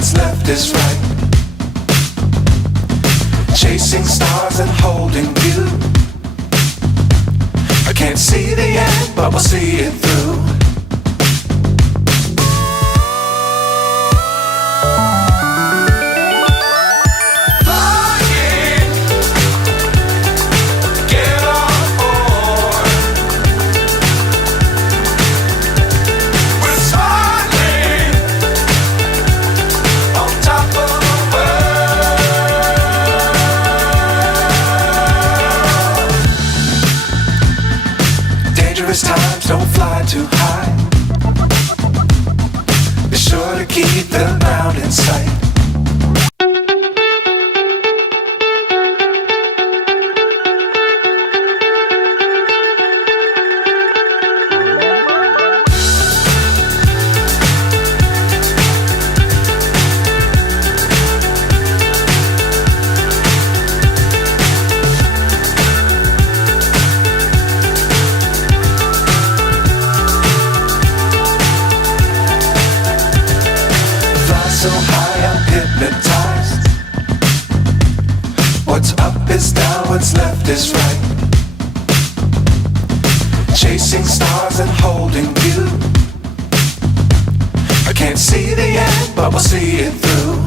what's left is right. Chasing stars and holding you. I can't see the end, but we'll see it through. Times don't fly too high. Be sure to keep the ground in sight. So high I'm hypnotized. What's up is down, what's left is right. Chasing stars and holding you. I can't see the end, but we'll see it through.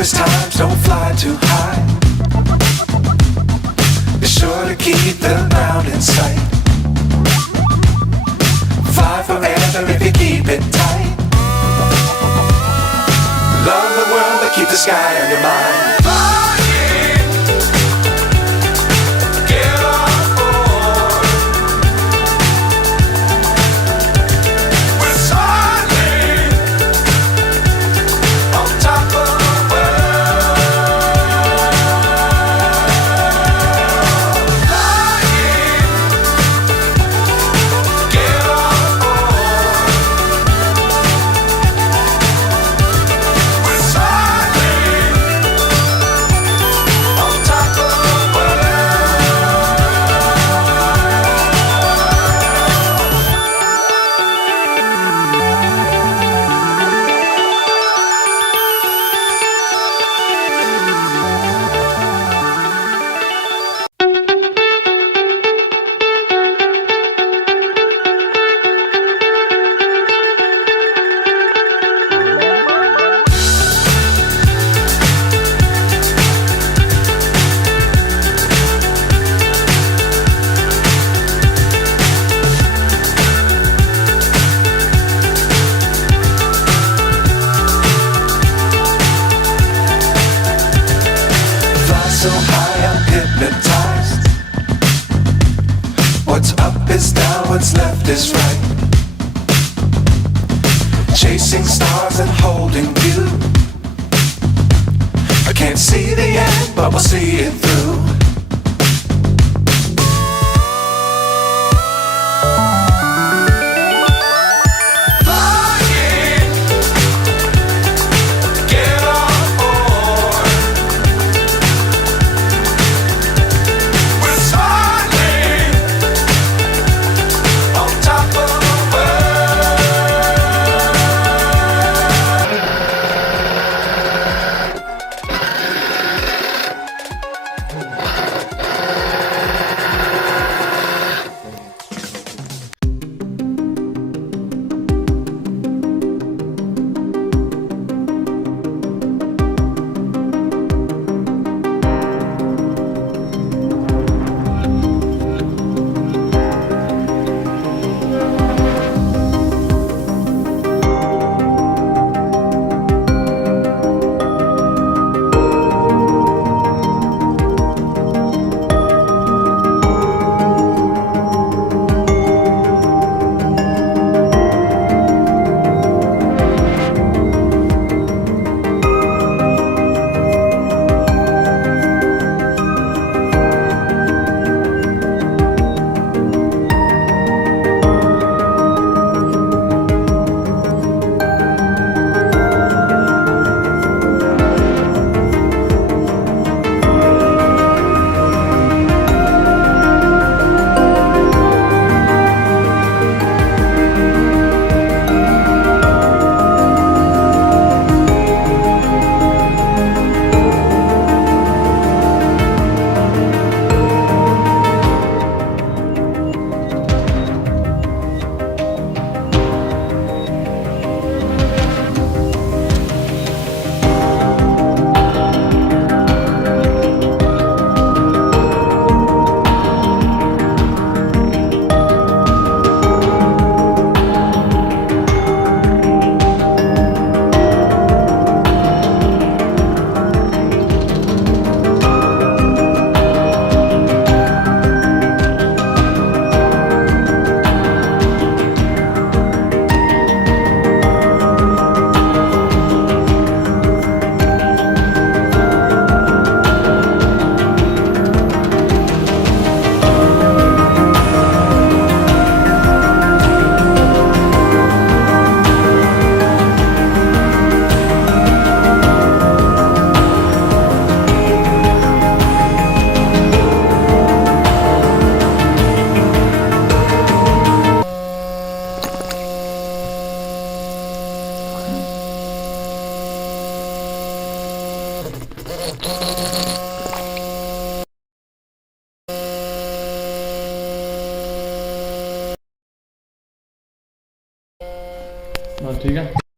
Times don't fly too high. Be sure to keep the ground in sight. Fly forever if you keep it tight. Love the world but keep the sky on your mind. So high I'm hypnotized. What's up is down, what's left is right. Chasing stars and holding you. I can't see the end, but we'll see it through. ठीक है।